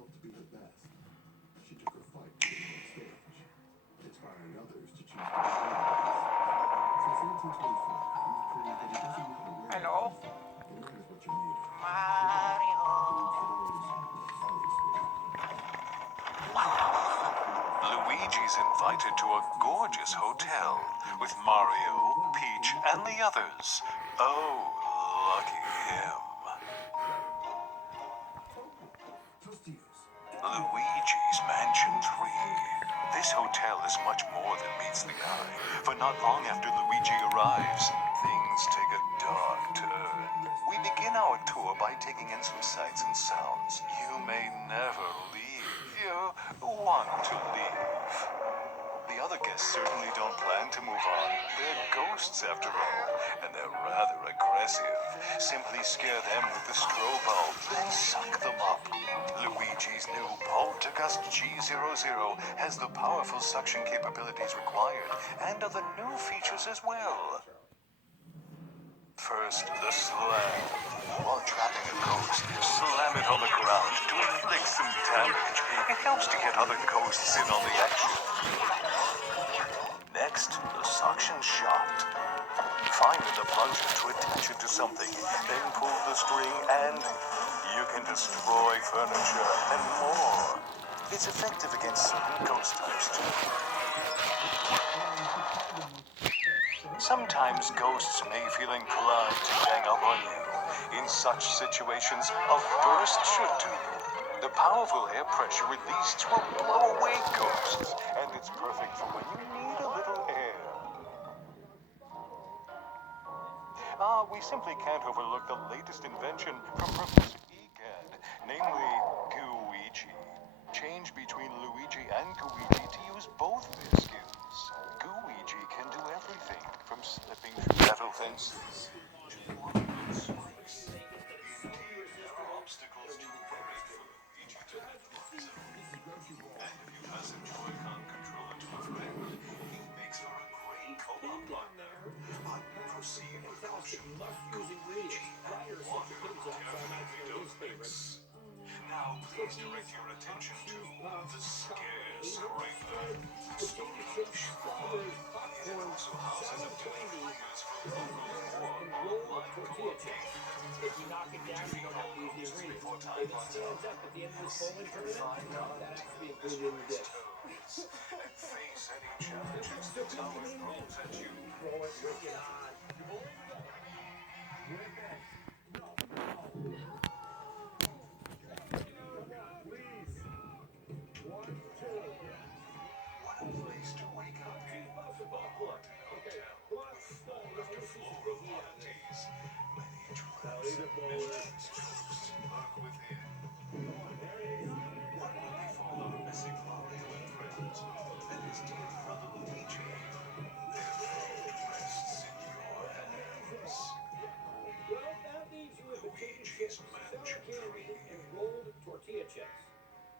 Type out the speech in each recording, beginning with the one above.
herself to be the best. She took her fight to the main stage, inspiring others to choose to be the best. Since 1925, we've proved that it doesn't matter where Hello? you come from. It matters what you're made of. Mario. Luigi's invited to a gorgeous hotel with Mario, Peach, and the others. Oh, lucky him. Luigi's Mansion 3. This hotel is much more than meets the eye, for not long after Luigi arrives, things take a dark turn. We begin our tour by taking in some sights and sounds. You may never leave. You want to leave. The other guests certainly don't plan to move on. They're ghosts after all, and they're rather aggressive. Simply scare them with the strobe bulb, then suck them up. Luigi's new Poltergust G00 has the powerful suction capabilities required, and other new features as well. First, the slam. While trapping a ghost, slam it on the ground to inflict some damage. It helps to get other ghosts in on the action. Next, the suction shot. Find the plunger to attach it to something, then pull the string and you can destroy furniture and more. It's effective against certain ghost types too. Sometimes ghosts may feel inclined to gang up on you. In such situations, a burst should do. The powerful air pressure released will blow away ghosts, and it's perfect for when you need a little air. We simply can't overlook the latest invention from Professor Egad, namely Gooigi. Change between Luigi and Gooigi to use both their skills. Gooigi can do everything from slipping through metal fences to walking on spikes. Indeed, there are obstacles too great for Luigi to handle on his own. And if you pass a Joy-Con controller to a friend, he makes for a great co-op partner. But proceed with caution. Gooigi and water definitely don't mix. Now, please direct your attention to the Scare Scraper. Strange, but it also houses a different for local or tortilla chips. If you knock it down, you don't have to use the ingredients. If it stands up at the end of this bowl and turn it up, that has to be included in the dish. And face any challenges the tower throws at you. Roll it with your eye. What a place to wake up in. A haunted hotel with floor-after-floor of oddities. Many traps and mysterious ghosts lurk within. What will befall our missing Mario and friends, and his dear brother Luigi? Their fate rests in your hands. Well, that leaves you with potato chips, sour candy, and rolled tortilla chips.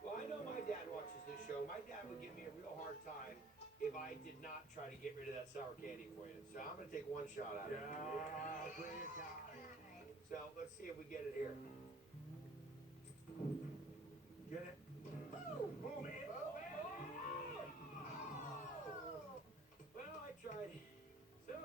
Well, I know my dad watches this show. My dad would give me a real hard time if I did not try to get rid of that sour candy for you. So I'm going to take one shot at it. So let's see if we get it here. Get it? Boom, man. Well, I tried. So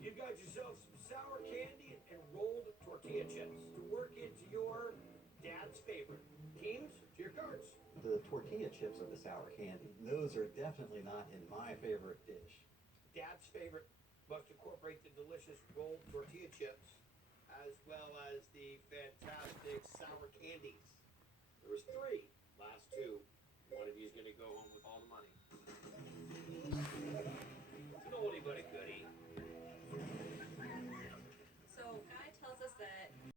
you've got yourself some sour candy and rolled tortilla chips to work into your dad's favorite. Teams, to your cards. The tortilla chips or the sour candy, those are definitely not in my favorite dish. Dad's favorite must incorporate the delicious rolled tortilla chips as well as the fantastic sour candies. There was 3. Last 2. One of you is going to go home with all the money.